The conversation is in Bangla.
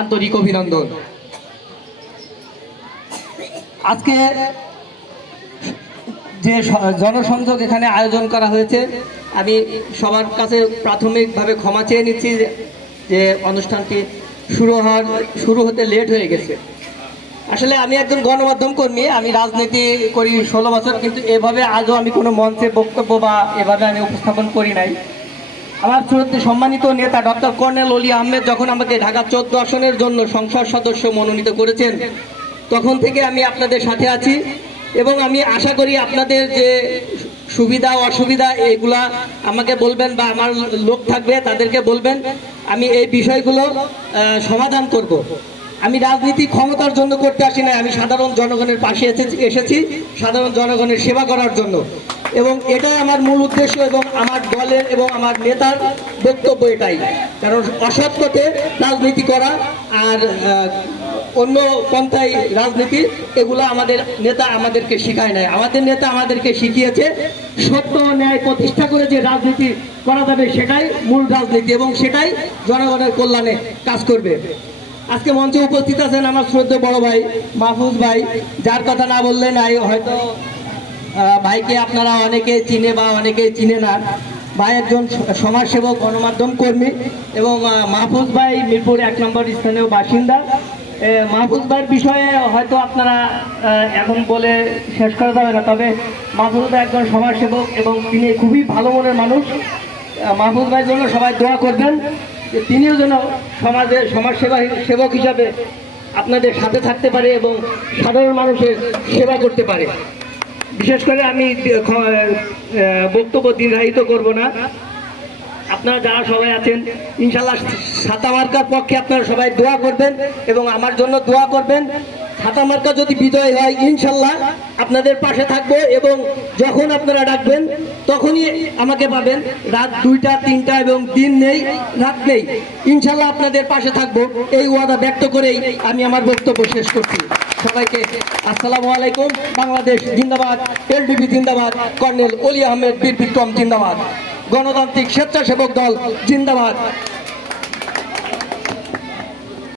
আন্তরিক অভিনন্দন। আজকে যে জনসংযোগ এখানে আয়োজন করা হয়েছে, আমি সবার কাছে প্রাথমিকভাবে ক্ষমা চেয়ে নিচ্ছি যে অনুষ্ঠানটি শুরু হতে লেট হয়ে গেছে। আসলে আমি একজন গণমাধ্যম কর্মী, আমি রাজনীতি করি 16 বছর, কিন্তু এভাবে আজও আমি কোনো মঞ্চে বক্তব্য বা এভাবে আমি উপস্থাপন করি নাই। আমার সম্মানিত নেতা ডক্টর কর্নেল অলি আহমেদ যখন আমাকে ঢাকা 14 আসনের জন্য সংসদ সদস্য মনোনীত করেছেন, তখন থেকে আমি আপনাদের সাথে আছি এবং আমি আশা করি আপনাদের যে সুবিধা অসুবিধা এগুলা আমাকে বলবেন বা আমার লোক থাকবে তাদেরকে বলবেন, আমি এই বিষয়গুলো সমাধান করব। আমি রাজনীতি ক্ষমতার জন্য করতে আসি না, আমি সাধারণ জনগণের পাশে এসেছি সাধারণ জনগণের সেবা করার জন্য, এবং এটাই আমার মূল উদ্দেশ্য এবং আমার দলের এবং আমার নেতার বক্তব্য এটাই। কারণ অসৎ পথে রাজনীতি করা আর অন্য পন্থায় রাজনীতি, এগুলো আমাদের নেতা আমাদেরকে শিখায় নাই। আমাদের নেতা আমাদেরকে শিখিয়েছে সত্য ন্যায় প্রতিষ্ঠা করে যে রাজনীতি করা যাবে, সেটাই মূল রাজনীতি এবং সেটাই জনগণের কল্যাণে কাজ করবে। আজকে মঞ্চে উপস্থিত আছেন আমার শ্রদ্ধেয় বড় ভাই মাহফুজ ভাই, যার কথা না বললে নাই। হয়তো ভাইকে আপনারা অনেকে চিনে বা অনেকে চিনে না। ভাই একজন সমাজসেবক, গণমাধ্যম কর্মী এবং মাহফুজ ভাই মিরপুর 1 নম্বর স্থানীয় বাসিন্দা। মাহফুজ ভাইয়ের বিষয়ে হয়তো আপনারা এখন বলে শেষ করা যাবে না, তবে মাহফুজ ভাই একজন সমাজসেবক এবং তিনি খুবই ভালো মনের মানুষ। মাহফুজ ভাইয়ের জন্য সবাই দোয়া করবেন যে তিনিও যেন সমাজসেবক হিসাবে আপনাদের সাথে থাকতে পারে এবং সাধারণ মানুষের সেবা করতে পারে। বিশেষ করে আমি বক্তব্য দীর্ঘায়িত করব না। আপনারা যারা সবাই আছেন ইনশাল্লাহ ছাতা মার্কার পক্ষে আপনারা সবাই দোয়া করবেন এবং আমার জন্য দোয়া করবেন। ছাতা মার্কা যদি বিজয় হয় ইনশাল্লাহ আপনাদের পাশে থাকবো এবং যখন আপনারা ডাকবেন তখনই আমাকে পাবেন। রাত 2টা 3টা এবং দিন নেই রাত নেই, ইনশাল্লাহ আপনাদের পাশে থাকবো, এই ওয়াদা ব্যক্ত করেই আমি আমার বক্তব্য শেষ করছি। সবাইকে আসসালামু আলাইকুম। বাংলাদেশ জিন্দাবাদ, এলডিপি জিন্দাবাদ, কর্নেল অলি আহমেদ বীর বিক্রম জিন্দাবাদ, গণতান্ত্রিক স্বেচ্ছাসেবক দল জিন্দাবাদ।